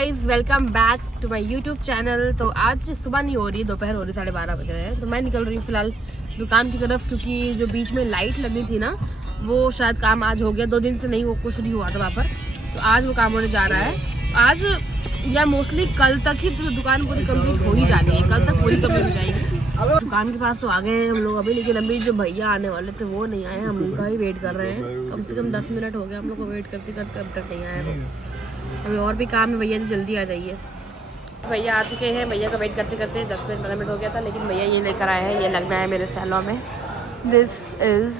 Guys welcome back to my YouTube channel. तो आज सुबह नहीं हो रही, दोपहर हो रही, 12:30 बज रहे हैं। तो मैं निकल रही हूँ फिलहाल दुकान की तरफ, क्योंकि जो बीच में लाइट लगी थी ना, वो शायद काम आज हो गया। 2 दिन से नहीं, वो कुछ नहीं हुआ था वहाँ पर, तो आज वो काम होने जा रहा है। आज या मोस्टली कल तक ही तो दुकान पूरी कंप्लीट हो ही जानी है, कल तक पूरी कंप्लीट हो जाएगी। दुकान के पास तो आ गए हैं हम लोग अभी, लेकिन अभी जो भैया आने वाले थे वो नहीं आए, हम उनका ही वेट कर रहे हैं। कम से कम 10 मिनट हो गया हम लोग को वेट करते करते, अब तक नहीं आए वो। अभी और भी काम है, भैया जी जल्दी आ जाइए। भैया आ चुके हैं, भैया का वेट करते करते 10 मिनट 15 मिनट हो गया था, लेकिन भैया ये लेकर आए हैं, ये लगना है मेरे सैलो में। This is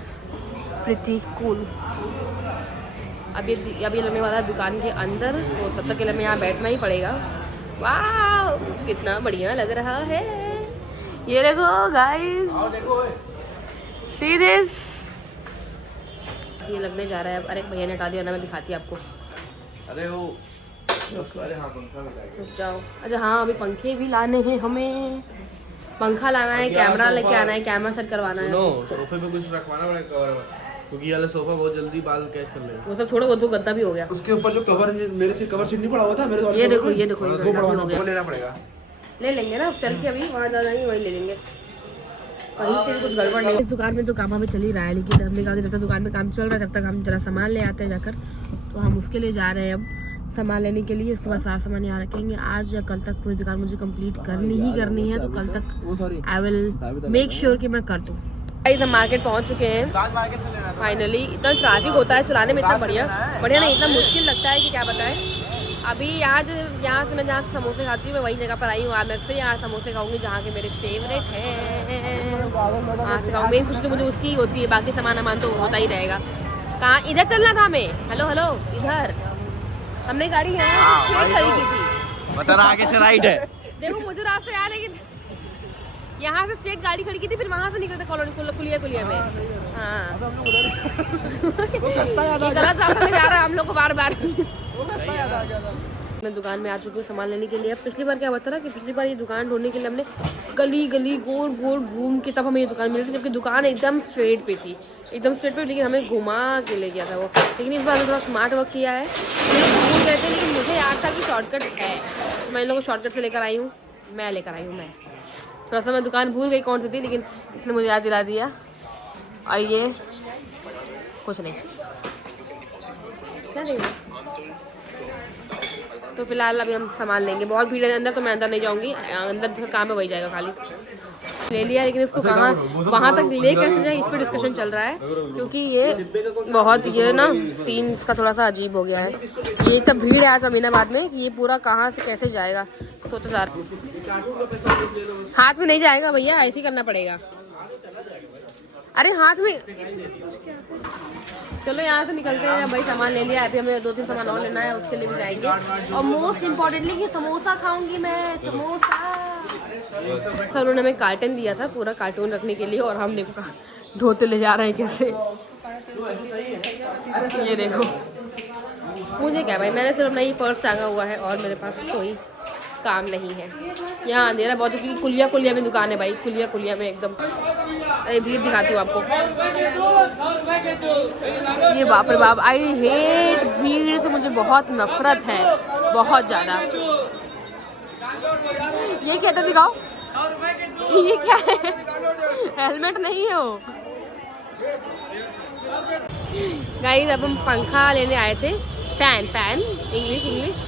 pretty cool. अभी लगने वाला है दुकान के अंदर, तो तब तक के लिए हमें यहाँ बैठना ही पड़ेगा। वाह कितना बढ़िया लग रहा है, ये देखो गाइस, सी दिस। ये लगने जा रहा है। अरे भैया ने हटा दिया ना, मैं दिखाती आपको। अरे वो अरे हाँ पंखा रुक जाओ। अच्छा हाँ, अभी पंखे भी लाने हैं हमें, पंखा लाना है, कैमरा लेके आना है, कैमरा सेट करवाना है। सोफे पे कुछ रखवाना पड़ेगा कवर, क्योंकि ये वाला सोफा बहुत जल्दी बाल कैच कर लेगा। वो सब छोड़ो, वो तो गद्दा भी हो गया। उसके ऊपर जो कवर मेरे से कवर सीट नहीं पड़ा हुआ था मेरे, ये देखो ये देखो, वो लेना पड़ेगा। ले लेंगे ना चल के, अभी वहाँ जाना ही वही ले लेंगे, कहीं से भी कुछ गड़बड़ नहीं। इस दुकान में तो काम हमें चल ही रहा है, लेकिन हमने कहा कि जब तक दुकान में काम चल रहा है तब तक हम जरा सामान ले आते हैं जाकर। तो हम उसके लिए जा रहे हैं अब, सामान लेने के लिए। उसके बाद सारा सामान यहाँ रखेंगे। आज या कल तक पूरी दुकान मुझे कंप्लीट करनी ही करनी है, तो कल तक आई विल मेक श्योर कि मैं कर दूँ। हम मार्केट पहुँच चुके हैं फाइनली। इतना ट्रैफिक होता है चलाने में, इतना बढ़िया नहीं, इतना मुश्किल लगता है कि क्या बताएं। अभी यहाँ से मैं जहाँ समोसे खाती हूँ, मैं वही जगह पर आई हूँ। आज मैं फिर यहाँ समोसे खाऊंगी जहाँ के मेरे फेवरेट हैं, वहाँ से खाऊंगी। खुशी तो मुझे उसकी होती है, बाकी सामान तो होता ही रहेगा। कहाँ इधर चलना था हमें? हेलो इधर हमने गाड़ी यहाँ खड़ी की थी, बता आगे से राइट है। देखो मुझे रास्ता याद है कि यहाँ से स्ट्रेट गाड़ी खड़ी की थी, फिर वहाँ से निकलते कॉलोनी कुलिया में। हाँ ये गलत रास्ता ले जा रहा है हम लोग को बार बार। मैं दुकान में आ चुकी हूँ सामान लेने के लिए। अब पिछली बार क्या हुआ था ना, कि पिछली बार ये दुकान ढूंढने के लिए हमने गली गोल घूम के तब हमें ये दुकान मिली थी, जबकि दुकान एकदम स्ट्रेट पे थी, लेकिन हमें घुमा के ले गया था वो। लेकिन इस बार हमने थोड़ा स्मार्ट वर्क किया है। ये लोग भूल गए थे, लेकिन मुझे याद था कि शॉर्टकट है, तो मैं इन लोगों को शॉर्टकट से लेकर आई हूँ। मैं थोड़ा सा मैं दुकान भूल गई कौन सी थी, लेकिन इसने मुझे याद दिला दिया। और ये कुछ नहीं, क्या देंगे? तो फिलहाल अभी हम सामान लेंगे। बहुत भीड़ है अंदर, तो मैं अंदर नहीं जाऊंगी, अंदर जो काम है वही जाएगा खाली। ले लिया, लेकिन इसको कहाँ वहाँ तक ले कैसे जाए, इस पर डिस्कशन चल रहा है, क्योंकि ये बहुत ये ना सीन इसका थोड़ा सा अजीब हो गया है। ये एक तो भीड़ है आज अमीनाबाद में, कि ये पूरा कहाँ से कैसे जाएगा। सोचो यार, हाथ में नहीं जाएगा भैया, ऐसे ही करना पड़ेगा। अरे हाथ में, चलो यहाँ से निकलते हैं भाई। सामान ले लिया, अभी हमें 2-3 सामान और लेना है, उसके लिए भी जाएंगे। और मोस्ट इम्पोर्टेंटली कि समोसा खाऊंगी मैं, समोसा। सर उन्होंने हमें कार्टन दिया था, पूरा कार्टून रखने के लिए, और हम देखो ढोते ले जा रहे हैं कैसे। ये देखो, मुझे क्या भाई, मैंने सिर्फ अपना ये पर्स टांगा हुआ है और मेरे पास कोई काम नहीं है। यहाँ अंधेरा बहुत, क्योंकि कुलिया में दुकान है भाई, कुलिया में एकदम। अरे भीड़ दिखाती हूँ आपको, ये बाप रे बाप, आई हेट भीड़ से, मुझे बहुत नफरत है, बहुत ज़्यादा। ये क्या था, दिखाओ ये क्या है? हेलमेट नहीं है वो। गाइस अब हम पंखा लेने आए थे, फैन इंग्लिश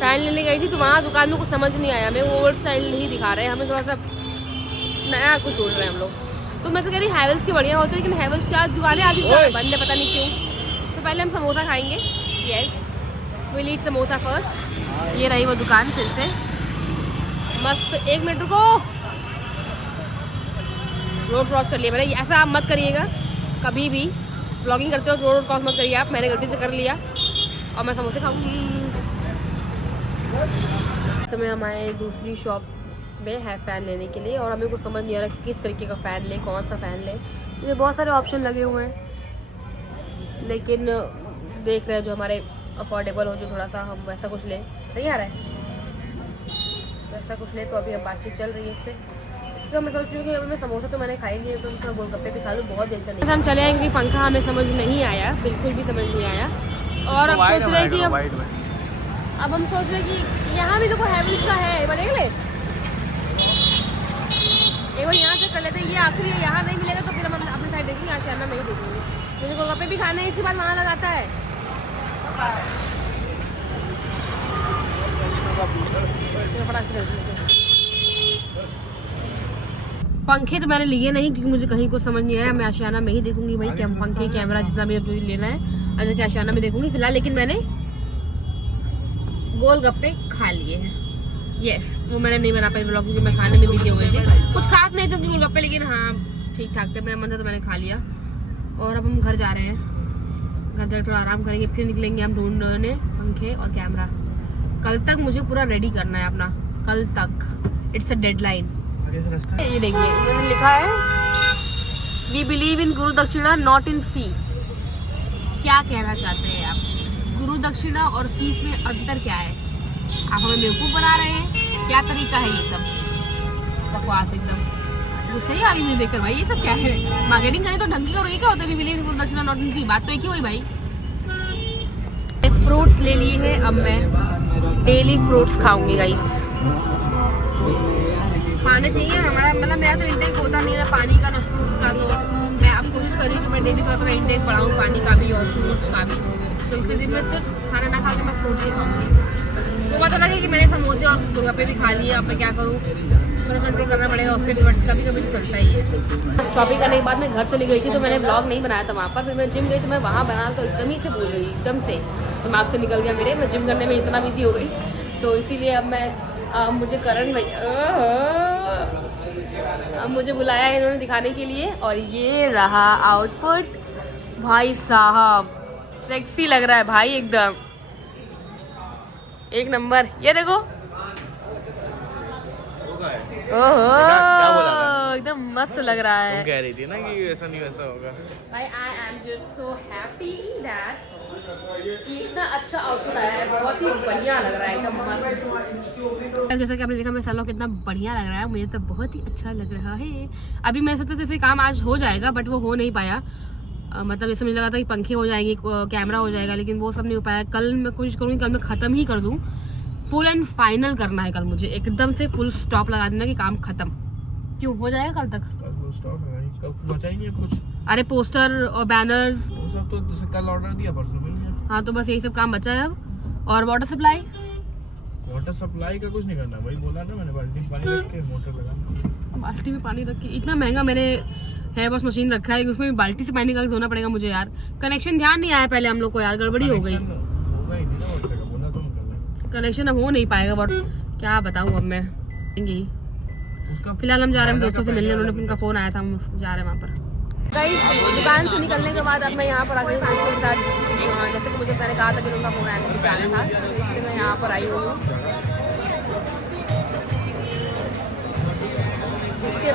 फैन लेने गई थी, तो वहाँ दुकान में कुछ समझ नहीं आया हमें, वो ओल्ड स्टाइल ही दिखा रहे हैं हमें, थोड़ा सा नया कुछ ढूंढ रहे हैं हम लोग। तो मैं तो कह रही हैवेल्स की बढ़िया होती है, लेकिन हैवेल्स की आज दुकानें आधी बंद है, पता नहीं क्यों। तो पहले हम समोसा खाएंगे। Yes will eat samosa first. ये रही वो दुकान फिर से मस्त। 1 मिनट रुको, रोड क्रॉस कर लिया मैंने। ऐसा आप मत करिएगा कभी भी, ब्लॉगिंग करते हो रोड क्रॉस मत करिए आप। मैंने गलती से कर लिया और मैं समोसे खाऊंगी। समय हम आए दूसरी शॉप में है फ़ैन लेने के लिए, और हमें कुछ समझ नहीं आ रहा किस तरीके का फ़ैन ले, कौन सा फ़ैन ले। मुझे बहुत सारे ऑप्शन लगे हुए हैं, लेकिन देख रहे हैं जो हमारे अफोर्डेबल हो, जो थोड़ा सा हम वैसा कुछ ले। सही आ रहा है वैसा कुछ ले, तो अभी अब बातचीत चल रही है इससे। इसका मैं सोच रही हूँ कि अभी मैं समोसा तो मैंने खाई नहीं है, तो थोड़ा गोलगप्पे भी खा लूँ, बहुत दिन से नहीं। हम चले आएंगे। पंखा हमें समझ नहीं आया, बिल्कुल भी समझ नहीं आया। और अब सोच रहे कि अब हम सोच रहे कि यहाँ भी देखो हैवल्स का है, एक बार देख ले, एक बार यहाँ से कर लेते हैं। ये आखिरी है, यहाँ नहीं मिलेगा तो फिर हम अपने साइड देखेंगे, आशियाना में ही देखेंगे। मुझे गोलगप्पे भी खाने हैं, इसी बात वहाँ लगाता है। पंखे तो मैंने लिए नहीं क्योंकि मुझे कहीं को समझ नहीं आया। मैं आशियाना में ही देखूंगी भाई, क्या पंखे कैमरा जितना भी जो लेना है अगर के आशियाना में देखूंगी फिलहाल। लेकिन मैंने गोलगप्पे खा लिए हैं। यस, वो मैंने नहीं बना पाई ब्लॉग क्योंकि मैं खाने में बिजी हो गई थी। कुछ खास नहीं थे गोलगप्पे, लेकिन हाँ ठीक ठाक थे, मेरा मन था तो मैंने खा लिया। और अब हम घर जा रहे हैं, घर जाकर थोड़ा आराम करेंगे, फिर निकलेंगे हम ढूंढने पंखे और कैमरा। कल तक मुझे पूरा रेडी करना है अपना, कल तक, इट्स अ डेडलाइन। ये देखिए मैंने लिखा है वी बिलीव इन गुरु दक्षिणा नॉट इन फी। क्या कहना चाहते हैं आप? गुरु दक्षिणा और फीस में अंतर क्या है? आप हमें बेवकूफ बना रहे हैं? क्या तरीका है ये सब? बकवास एकदम, वो सही आ रही मुझे देखकर भाई। ये सब क्या है? मार्केटिंग करें तो ढंग की करो। ये क्या होता है वी बिलीव इन गुरु दक्षिणा नॉट इन फी? बात तो एक ही हुई भाई। फ्रूट्स ले लिए हैं, अब मैं डेली फ्रूट्स खाऊंगी गाइस। खाने चाहिए हमारा, मतलब मेरा तो इंटेक होता नहीं है ना पानी का ना फ्रूट्स का, तो मैं अब कोशिश कर रही हूँ कि मैं डेली थोड़ा इंटेक बढ़ाऊँ पानी का भी और फ्रूट्स का भी। तो इसलिए दिन में सिर्फ खाना ना खा के मैं फ्रूट्स ही खाऊंगी। वो बात अलग है कि मैंने समोसे और गोलगप्पे भी खा लिए, अब मैं क्या करूँ, थोड़ा कंट्रोल करना पड़ेगा उससे भी, बट कभी कभी तो चलता ही है। शॉपिंग करने के बाद मैं घर चली गई थी तो मैंने ब्लॉग नहीं बनाया था वहाँ पर। फिर मैं जिम गई तो मैं वहाँ बना तो एकदम ही से भूल गई, एकदम से दिमाग से निकल गया मेरे। मैं जिम करने में इतना बिजी हो गई, तो इसीलिए अब मैं मुझे करण भैया अब मुझे बुलाया है इन्होंने दिखाने के लिए। और ये रहा आउटपुट, भाई साहब सेक्सी लग रहा है भाई, एकदम एक नंबर। ये देखो, ओहो एकदम मस्त लग रहा है। कह रही थी ना कि ऐसा नहीं वैसा होगा भाई। I am just so happy that कि इतना अच्छा आउटपुट आया है, बहुत ही बढ़िया लग रहा है, एकदम मस्त। जैसा कि आपने देखा मैं सैलो कितना बढ़िया लग रहा है, मुझे तो बहुत ही अच्छा लग रहा है। अभी मैं सोचता था जैसे काम आज हो जाएगा, बट वो हो नहीं पाया। मतलब जैसे मुझे लगा था कि पंखे हो जाएंगे, कैमरा हो जाएगा, लेकिन वो सब नहीं हो पाया। कल मैं कोशिश करूँगी कल मैं ख़त्म ही कर दूँ, फुल एंड फाइनल करना है कल मुझे, एकदम से फुल स्टॉप लगा देना कि काम खत्म। क्यों हो जाएगा कल तक? बचा ही नहीं कुछ। अरे पोस्टर और बैनर्स वो सब तो जैसे कल ऑर्डर दिया परसों मिल गया। हाँ, तो बस यही सब काम बचा है अब। और वाटर सप्लाई का कुछ नहीं करना भाई, बोला ना मैंने, बाल्टी में पानी रख के मोटर लगाना। बाल्टी में पानी रख के? इतना महंगा मैंने है बस मशीन रखा है, उसमें भी बाल्टी से पानी निकाल के धोना पड़ेगा मुझे यार। कनेक्शन ध्यान नहीं आया पहले हम लोग को यार, गड़बड़ी हो गई। कनेक्शन अब हो नहीं पाएगा, बट क्या बताऊँ अब मैं। फिलहाल हम जा रहे हैं दोस्तों से मिलने, उन्होंने उनका फोन आया था, हम जा रहे हैं वहाँ पर। कई दुकान से निकलने के बाद अब मैं यहाँ पर आ गई हूँ दोस्तों के साथ। जैसे कि मुझे मैंने कहा था कि उनका फोन आया था, जाना था, इसलिए मैं यहाँ पर आई हुई हूँ। इसके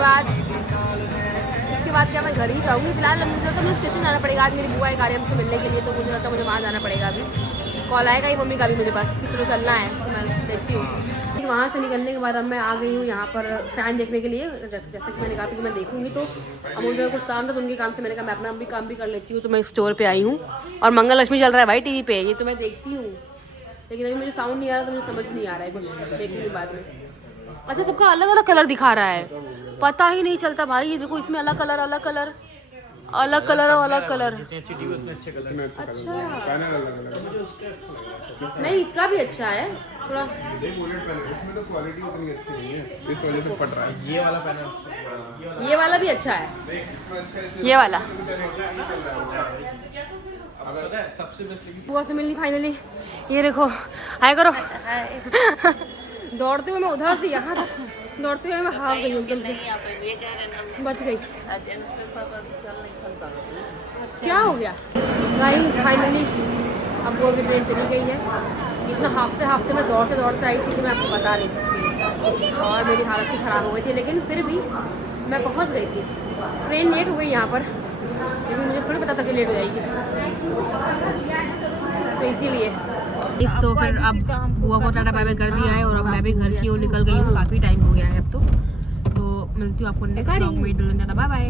बाद क्या मैं घर ही जाऊँगी फिलहाल। मुझे तो मुझे स्टेशन जाना पड़ेगा, आज मेरी बुआ एक आर्यम से मिलने के लिए, तो मुझे लगता है मुझे वहाँ जाना पड़ेगा। अभी कॉल आएगा ही मम्मी का भी मेरे पास, चलो चलना है, तो मैं देखती हूँ। वहाँ से निकलने के बाद अब मैं आ गई हूँ यहाँ पर फ़ैन देखने के लिए। जैसे कि मैंने कहा था कि मैं देखूंगी, तो अब मुझे कुछ काम था, तो उनके काम से मैंने कहा मैं अपना भी काम भी कर लेती हूँ। तो मैं स्टोर पे आई हूँ और मंगल लक्ष्मी चल रहा है भाई टीवी पे, ये तो मैं देखती हूँ, लेकिन अभी मुझे साउंड नहीं आ रहा, तो मुझे समझ नहीं आ रहा है कुछ, देखूंगी बाद में। अच्छा, सबका अलग अलग कलर दिखा रहा है, पता ही नहीं चलता भाई। ये देखो, इसमें अलग कलर अलग कलर अलग कलर और अलग कलर। अच्छा, नहीं इसका भी अच्छा है थोड़ा। इसमें तो क्वालिटी उतनी अच्छी नहीं है, इस वजह से फट रहा है। ये वाला पैनल, ये वाला भी अच्छा है, ये वाला। सबसे बेस्ट बुआ से मिलनी फाइनली। ये देखो, हाय करो। दौड़ते हुए मैं उधर से यहाँ तक, दौड़ते हुए मैं हार गई एकदम से, बच गई। क्या हो गया गाइस? फाइनली अब वो की ट्रेन चली गई है। इतना हफ्ते में दौड़ते दौड़ते आई थी कि मैं आपको बता रही थी, और मेरी हालत भी ख़राब हो गई थी, लेकिन फिर भी मैं पहुंच गई थी। ट्रेन लेट हो गई यहाँ पर, लेकिन मुझे थोड़ी पता था कि लेट हो जाएगी, तो इसीलिए तो फिर अब बुआ को टाटा बाय बाय कर दिया है, और अब मैं भी घर की ओर निकल गई हूँ। काफ़ी टाइम हो गया है अब तो मिलती हूँ आपको नेक्स्ट व्लॉग में। Tata bye bye.